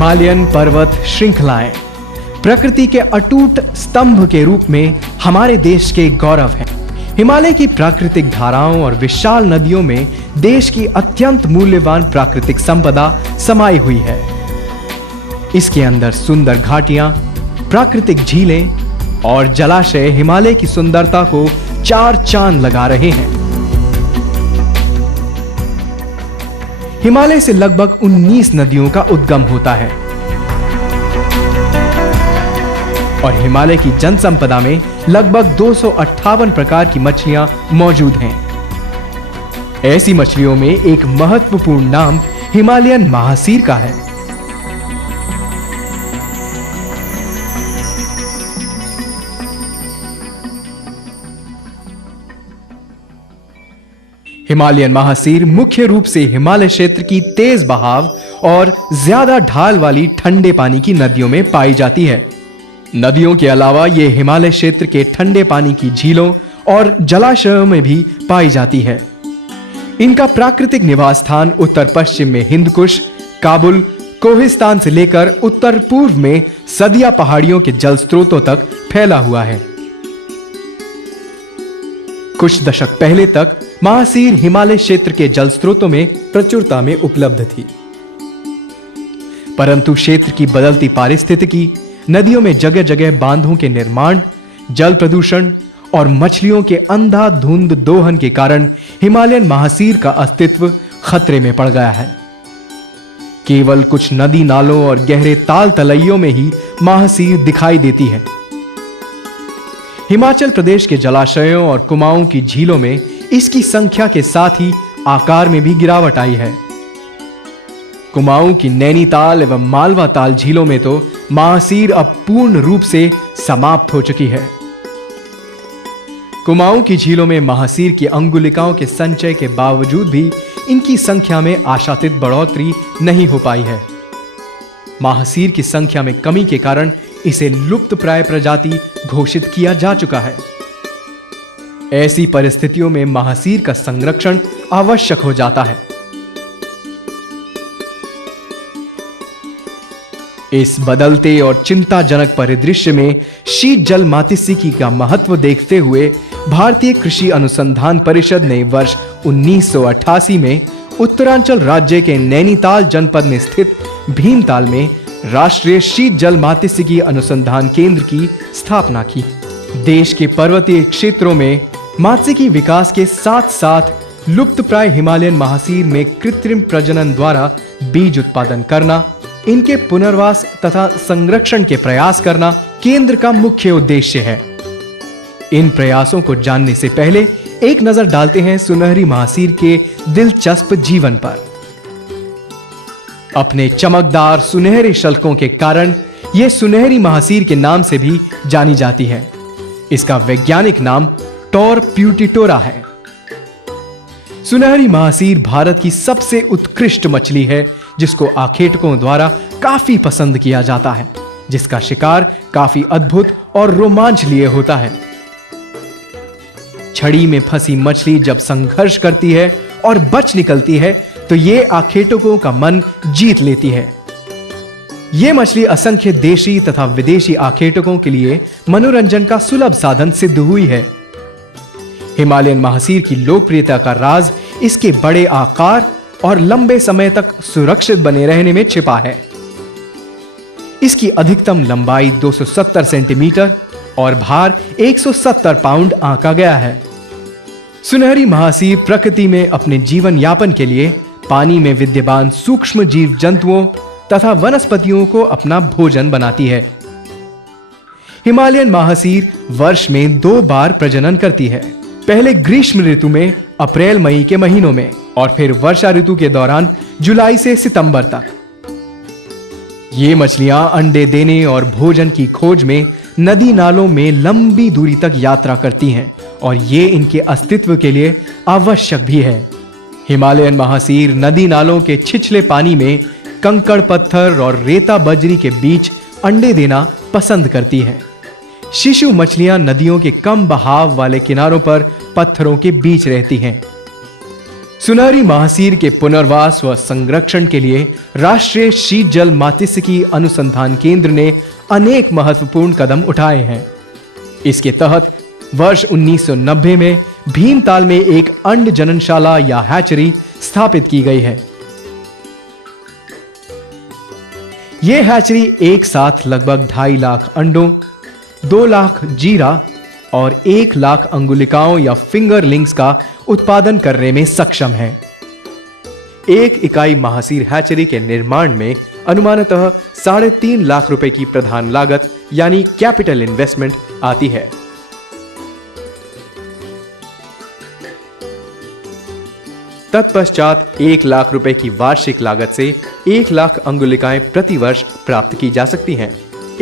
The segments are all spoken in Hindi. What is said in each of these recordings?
हिमालयन पर्वत श्रृंखलाएं प्रकृति के अटूट स्तंभ के रूप में हमारे देश के गौरव हैं। हिमालय की प्राकृतिक धाराओं और विशाल नदियों में देश की अत्यंत मूल्यवान प्राकृतिक संपदा समाई हुई है। इसके अंदर सुंदर घाटियां, प्राकृतिक झीलें और जलाशय हिमालय की सुंदरता को चार चांद लगा रहे हैं। हिमालय से लगभग 19 नदियों का उद्गम होता है और हिमालय की जनसंपदा में लगभग 258 प्रकार की मछलियां मौजूद हैं। ऐसी मछलियों में एक महत्वपूर्ण नाम हिमालयन महासीर का है। हिमालयन महासीर मुख्य रूप से हिमालय क्षेत्र की तेज बहाव और ज्यादा ढाल वाली ठंडे पानी की नदियों में पाई जाती है। नदियों के अलावा ये हिमालय क्षेत्र के ठंडे पानी की झीलों और जलाशयों में भी पाई जाती है। इनका प्राकृतिक निवास स्थान उत्तर पश्चिम में हिंदकुश, काबुल, कोहिस्तान से लेकर उत्तर पूर्व में सदिया पहाड़ियों के जल स्रोतों तक फैला हुआ है। कुछ दशक पहले तक महासीर हिमालय क्षेत्र के जल स्रोतों में प्रचुरता में उपलब्ध थी, परंतु क्षेत्र की बदलती पारिस्थितिकी, नदियों में जगह जगह बांधों के निर्माण, जल प्रदूषण और मछलियों के अंधाधुंध दोहन के कारण हिमालयन महासीर का अस्तित्व खतरे में पड़ गया है। केवल कुछ नदी नालों और गहरे ताल तलैयों में ही महासीर दिखाई देती है। हिमाचल प्रदेश के जलाशयों और कुमाऊं की झीलों में इसकी संख्या के साथ ही आकार में भी गिरावट आई है। कुमाऊं की नैनीताल एवं मालवा ताल झीलों में तो महासीर अब पूर्ण रूप से समाप्त हो चुकी है। कुमाऊं की झीलों में महासीर की अंगुलिकाओं के संचय के बावजूद भी इनकी संख्या में आशातीत बढ़ोतरी नहीं हो पाई है। महासीर की संख्या में कमी के कारण इसे लुप्तप्राय प्रजाति घोषित किया जा चुका है। ऐसी परिस्थितियों में महासीर का संरक्षण आवश्यक हो जाता है। इस बदलते और चिंताजनक परिदृश्य में शीत जल मात्स्यिकी का महत्व देखते हुए भारतीय कृषि अनुसंधान परिषद ने वर्ष 1988 में उत्तरांचल राज्य के नैनीताल जनपद में स्थित भीमताल में राष्ट्रीय शीत जल मात्स्यिकी अनुसंधान केंद्र की स्थापना की। देश के पर्वतीय क्षेत्रों में मात्स्यिकी विकास के साथ साथ लुप्तप्राय हिमालयन महासीर में कृत्रिम प्रजनन द्वारा बीज उत्पादन करना, इनके पुनर्वास तथा संरक्षण के प्रयास करना केंद्र का मुख्य उद्देश्य है। इन प्रयासों को जानने से पहले एक नजर डालते हैं सुनहरी महासीर के दिलचस्प जीवन पर। अपने चमकदार सुनहरे शल्कों के कारण यह सुनहरी महासीर के नाम से भी जानी जाती है। इसका वैज्ञानिक नाम टोरप्यूटिटोरा है। सुनहरी महासीर भारत की सबसे उत्कृष्ट मछली है, जिसको आखेटकों द्वारा काफी पसंद किया जाता है, जिसका शिकार काफी अद्भुत और रोमांचनीय होता है। छड़ी में फंसी मछली जब संघर्ष करती है और बच निकलती है तो ये आखेटकों का मन जीत लेती है। ये मछली असंख्य देशी तथा विदेशी आखेटकों के लिए मनोरंजन का सुलभ साधन सिद्ध हुई है। हिमालयन महासीर की लोकप्रियता का राज इसके बड़े आकार और लंबे समय तक सुरक्षित बने रहने में छिपा है। इसकी अधिकतम लंबाई 270 सेंटीमीटर और भार 170 पाउंड आंका गया है। सुनहरी महासीर प्रकृति में अपने जीवन यापन के लिए पानी में विद्यमान सूक्ष्म जीव जंतुओं तथा वनस्पतियों को अपना भोजन बनाती है। हिमालयन महासीर वर्ष में 2 बार प्रजनन करती है, पहले ग्रीष्म ऋतु में अप्रैल मई के महीनों में और फिर वर्षा ऋतु के दौरान जुलाई से सितंबर तक। ये मछलियां अंडे देने और भोजन की खोज में नदी नालों में लंबी दूरी तक यात्रा करती हैं और ये इनके अस्तित्व के लिए आवश्यक भी है। हिमालयन महासीर नदी नालों के छिछले पानी में कंकड़ पत्थर और रेता बजरी के बीच अंडे देना पसंद करती है। शिशु मछलियां नदियों के कम बहाव वाले किनारों पर पत्थरों के बीच रहती हैं। सुनहरी महासीर के पुनर्वास व संरक्षण के लिए राष्ट्रीय शीत जल मात्स्यिकी अनुसंधान केंद्र ने अनेक महत्वपूर्ण कदम उठाए हैं। इसके तहत वर्ष 1990 में भीमताल में एक अंड जननशाला या हैचरी स्थापित की गई है। यह हैचरी एक साथ लगभग 2.5 लाख अंडों, 2 लाख जीरा और 1 लाख अंगुलिकाओं या फिंगरलिंग्स का उत्पादन करने में सक्षम है। एक इकाई महासीर हैचरी के निर्माण में अनुमानतः 3.5 लाख रुपए की प्रधान लागत यानी कैपिटल इन्वेस्टमेंट आती है। तत्पश्चात 1 लाख रुपए की वार्षिक लागत से 1 लाख अंगुलिकाएं प्रति वर्ष प्राप्त की जा सकती हैं।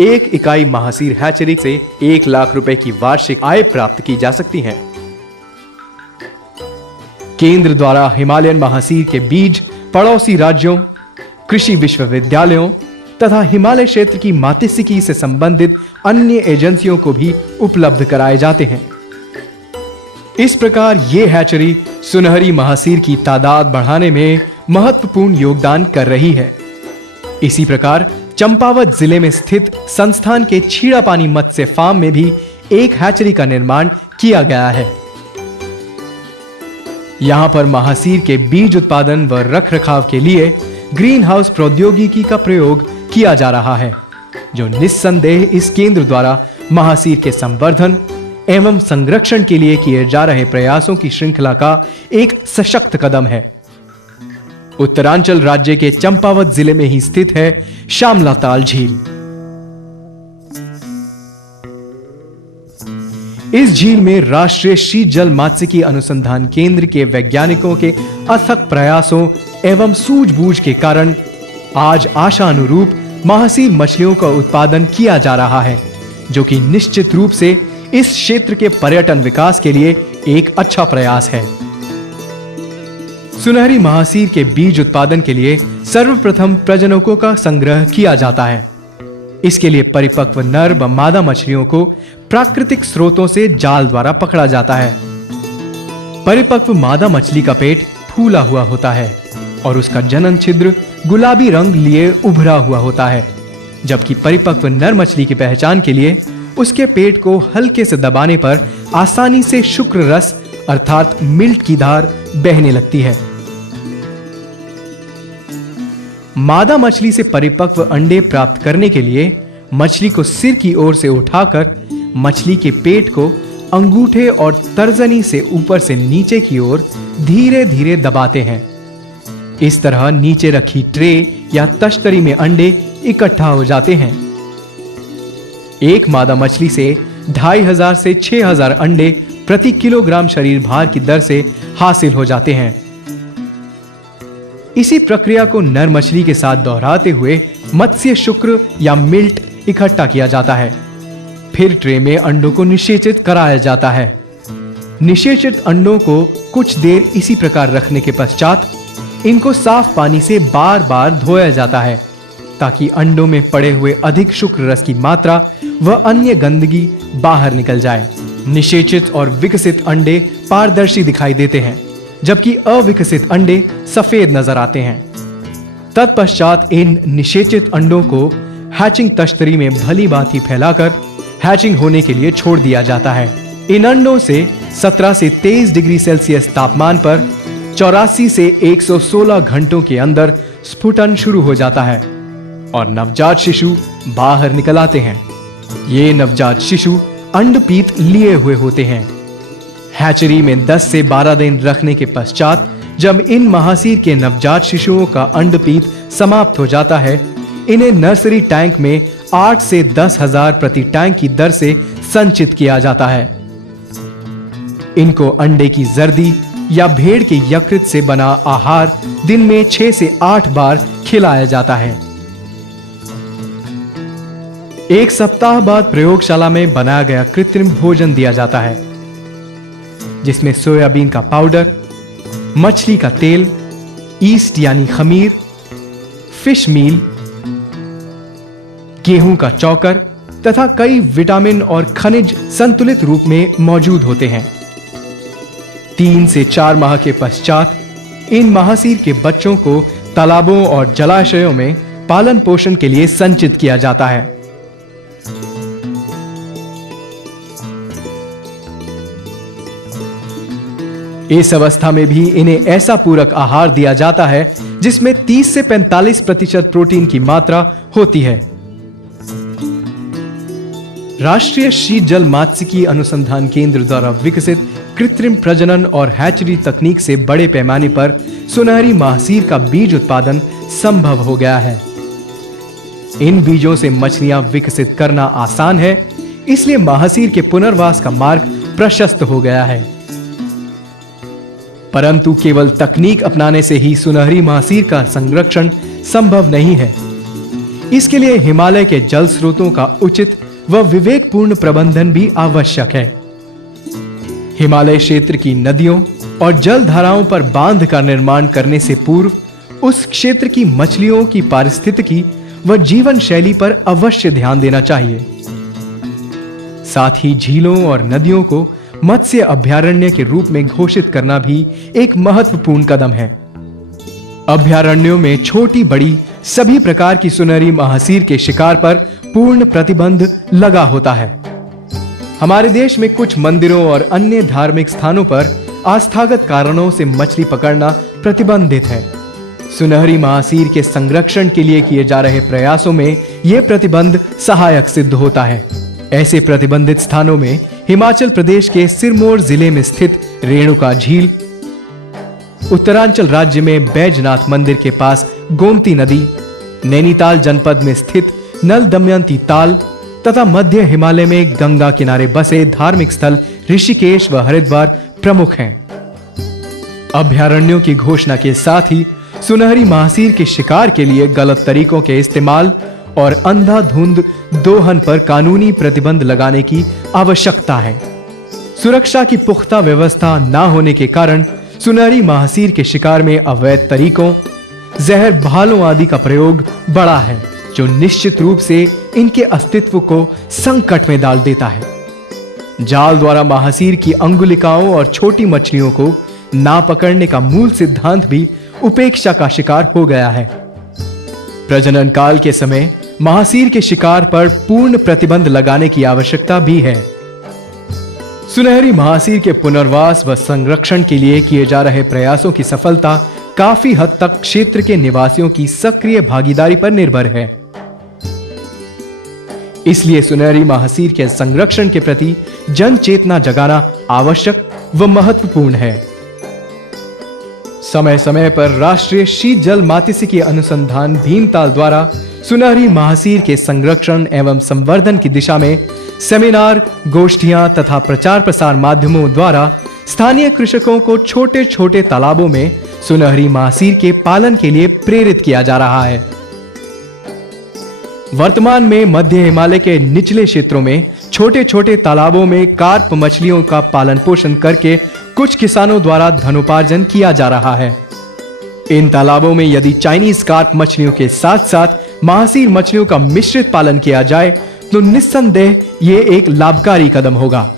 एक इकाई महासीर हैचरी से 1 लाख रुपए की वार्षिक आय प्राप्त की जा सकती है। केंद्र द्वारा हिमालयन महासीर के बीज पड़ोसी राज्यों, कृषि विश्वविद्यालयों तथा हिमालय क्षेत्र की मात्स्यिकी से संबंधित अन्य एजेंसियों को भी उपलब्ध कराए जाते हैं। इस प्रकार ये हैचरी सुनहरी महासीर की तादाद बढ़ाने में महत्वपूर्ण योगदान कर रही है। इसी प्रकार चंपावत जिले में स्थित संस्थान के छीड़ापानी मत्स्य फार्म में भी एक हैचरी का निर्माण किया गया है। यहां पर महासीर के बीज उत्पादन व रखरखाव के लिए ग्रीन हाउस प्रौद्योगिकी का प्रयोग किया जा रहा है, जो निस्संदेह इस केंद्र द्वारा महासीर के संवर्धन एवं संरक्षण के लिए किए जा रहे प्रयासों की श्रृंखला का एक सशक्त कदम है। उत्तरांचल राज्य के चंपावत जिले में ही स्थित है श्यामलाताल झील। इस झील में राष्ट्रीय शीत जल मात्स्यिकी अनुसंधान केंद्र के वैज्ञानिकों के अथक प्रयासों एवं सूझबूझ के कारण आज आशा अनुरूप महासीर मछलियों का उत्पादन किया जा रहा है, जो कि निश्चित रूप से इस क्षेत्र के पर्यटन विकास के लिए एक अच्छा प्रयास है। सुनहरी महासीर के बीज उत्पादन के लिए सर्वप्रथम प्रजनकों का संग्रह किया जाता है। इसके लिए परिपक्व नर व मादा मछलियों को प्राकृतिक स्रोतों से जाल द्वारा पकड़ा जाता है। परिपक्व मादा मछली का पेट फूला हुआ होता है और उसका जनन छिद्र गुलाबी रंग लिए उभरा हुआ होता है, जबकि परिपक्व नर मछली की पहचान के लिए उसके पेट को हल्के से दबाने पर आसानी से शुक्र रस अर्थात मिल्क की धार बहने लगती है। मादा मछली से परिपक्व अंडे प्राप्त करने के लिए मछली को सिर की ओर से उठाकर मछली के पेट को अंगूठे और तर्जनी से ऊपर से नीचे की ओर धीरे धीरे दबाते हैं। इस तरह नीचे रखी ट्रे या तश्तरी में अंडे इकट्ठा हो जाते हैं। एक मादा मछली से 2500 से 6000 अंडे प्रति किलोग्राम शरीर भार की दर से हासिल हो जाते हैं। इसी प्रक्रिया को नर मछली के साथ दोहराते हुए मत्स्य शुक्र या मिल्ट इकट्ठा किया जाता है। फिर ट्रे में अंडों को निषेचित कराया जाता है। निषेचित अंडों को कुछ देर इसी प्रकार रखने के पश्चात इनको साफ पानी से बार बार धोया जाता है, ताकि अंडों में पड़े हुए अधिक शुक्र रस की मात्रा व अन्य गंदगी बाहर निकल जाए। निषेचित और विकसित अंडे पारदर्शी दिखाई देते हैं, जबकि अविकसित अंडे सफेद नजर आते हैं। तत्पश्चात इन निषेचित अंडों को हैचिंग तश्तरी में भली भांति फैलाकर हैचिंग होने के लिए छोड़ दिया जाता है। इन अंडों से 17 से 23 डिग्री सेल्सियस तापमान पर 84 से 116 घंटों के अंदर स्फुटन शुरू हो जाता है और नवजात शिशु बाहर निकल आते हैं। ये नवजात शिशु अंडपीत लिए हुए होते हैं। हैचरी में 10 से 12 दिन रखने के पश्चात जब इन महासीर के नवजात शिशुओं का अंडपीत समाप्त हो जाता है, इन्हें नर्सरी टैंक में 8 से 10,000 प्रति टैंक की दर से संचित किया जाता है। इनको अंडे की जर्दी या भेड़ के यकृत से बना आहार दिन में 6 से 8 बार खिलाया जाता है। एक सप्ताह बाद प्रयोगशाला में बनाया गया कृत्रिम भोजन दिया जाता है, जिसमें सोयाबीन का पाउडर, मछली का तेल, ईस्ट यानी खमीर, फिश मील, गेहूं का चौकर तथा कई विटामिन और खनिज संतुलित रूप में मौजूद होते हैं। 3 से 4 माह के पश्चात इन महासीर के बच्चों को तालाबों और जलाशयों में पालन पोषण के लिए संचित किया जाता है। इस अवस्था में भी इन्हें ऐसा पूरक आहार दिया जाता है जिसमें 30 से 45% प्रोटीन की मात्रा होती है। राष्ट्रीय शीतजल मात्स्यिकी अनुसंधान केंद्र द्वारा विकसित कृत्रिम प्रजनन और हैचरी तकनीक से बड़े पैमाने पर सुनहरी महासीर का बीज उत्पादन संभव हो गया है। इन बीजों से मछलियां विकसित करना आसान है, इसलिए महासीर के पुनर्वास का मार्ग प्रशस्त हो गया है। परंतु केवल तकनीक अपनाने से ही सुनहरी महासीर का संरक्षण संभव नहीं है। इसके लिए हिमालय के जल स्रोतों का उचित व विवेकपूर्ण प्रबंधन भी आवश्यक है। हिमालय क्षेत्र की नदियों और जल धाराओं पर बांध का निर्माण करने से पूर्व उस क्षेत्र की मछलियों की पारिस्थितिकी व जीवन शैली पर अवश्य ध्यान देना चाहिए। साथ ही झीलों और नदियों को मत्स्य अभयारण्य के रूप में घोषित करना भी एक महत्वपूर्ण कदम है। अभयारण्यों में छोटी बड़ी सभी प्रकार की सुनहरी महासीर के शिकार पर पूर्ण प्रतिबंध लगा होता है। हमारे देश में कुछ मंदिरों और अन्य धार्मिक स्थानों पर आस्थागत कारणों से मछली पकड़ना प्रतिबंधित है। सुनहरी महासीर के संरक्षण के लिए किए जा रहे प्रयासों में यह प्रतिबंध सहायक सिद्ध होता है। ऐसे प्रतिबंधित स्थानों में हिमाचल प्रदेश के सिरमौर जिले में स्थित रेणुका झील, उत्तरांचल राज्य में बैजनाथ मंदिर के पास गोमती नदी, नैनीताल जनपद में स्थित नल दमयंती ताल तथा मध्य हिमालय में गंगा किनारे बसे धार्मिक स्थल ऋषिकेश व हरिद्वार प्रमुख हैं। अभयारण्यों की घोषणा के साथ ही सुनहरी महासीर के शिकार के लिए गलत तरीकों के इस्तेमाल और अंधाधुंध दोहन पर कानूनी प्रतिबंध लगाने की आवश्यकता है। सुरक्षा की पुख्ता व्यवस्था न होने के कारण सुनहरी महासीर के शिकार में अवैध तरीकों, जहर, भालों आदि का प्रयोग बढ़ा है, जो निश्चित रूप से इनके अस्तित्व को संकट में डाल देता है। जाल द्वारा महासीर की अंगुलिकाओं और छोटी मछलियों को ना पकड़ने का मूल सिद्धांत भी उपेक्षा का शिकार हो गया है। प्रजनन काल के समय महासीर के शिकार पर पूर्ण प्रतिबंध लगाने की आवश्यकता भी है। सुनहरी महासीर के पुनर्वास व संरक्षण के लिए किए जा रहे प्रयासों की सफलता काफी हद तक क्षेत्र के निवासियों की सक्रिय भागीदारी पर निर्भर है। इसलिए सुनहरी महासीर के संरक्षण के प्रति जन चेतना जगाना आवश्यक व महत्वपूर्ण है। समय समय पर राष्ट्रीय शीतजल मात्स्यिकी अनुसंधान भीमताल द्वारा सुनहरी महासीर के संरक्षण एवं संवर्धन की दिशा में सेमिनार, गोष्ठियां तथा प्रचार प्रसार माध्यमों द्वारा स्थानीय कृषकों को छोटे छोटे तालाबों में सुनहरी महासीर के पालन के लिए प्रेरित किया जा रहा है। वर्तमान में मध्य हिमालय के निचले क्षेत्रों में छोटे छोटे तालाबों में कार्प मछलियों का पालन पोषण करके कुछ किसानों द्वारा धनोपार्जन किया जा रहा है। इन तालाबों में यदि चाइनीज कार्प मछलियों के साथ साथ महासीर मछलियों का मिश्रित पालन किया जाए तो निस्संदेह ये एक लाभकारी कदम होगा।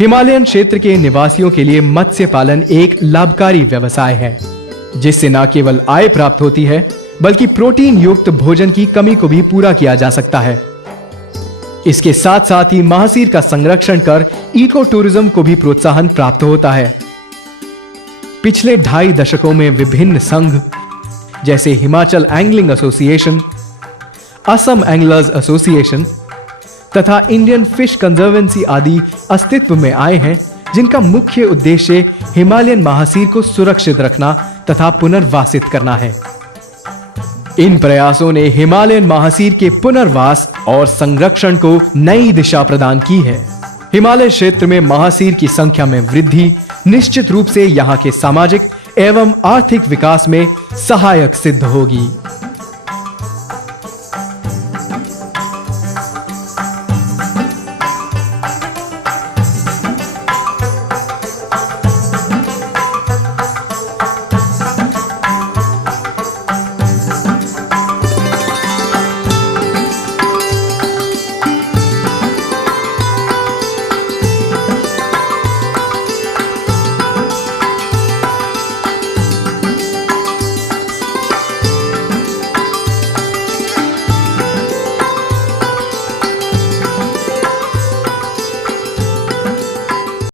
हिमालयन क्षेत्र के निवासियों के लिए मत्स्य पालन एक लाभकारी व्यवसाय है, जिससे न केवल आय प्राप्त होती है बल्कि प्रोटीन युक्त भोजन की कमी को भी पूरा किया जा सकता है। इसके साथ साथ ही महासीर का संरक्षण कर इको टूरिज्म को भी प्रोत्साहन प्राप्त होता है। पिछले 2.5 दशकों में विभिन्न संघ जैसे Himachal angling association, Assam anglers association तथा इंडियन फिश कंजर्वेंसी आदि अस्तित्व में आए हैं, जिनका मुख्य उद्देश्य हिमालयन महासीर को सुरक्षित रखना तथा पुनर्वासित करना है। इन प्रयासों ने हिमालयन महासीर के पुनर्वास और संरक्षण को नई दिशा प्रदान की है। हिमालय क्षेत्र में महासीर की संख्या में वृद्धि निश्चित रूप से यहाँ के सामाजिक एवं आर्थिक विकास में सहायक सिद्ध होगी।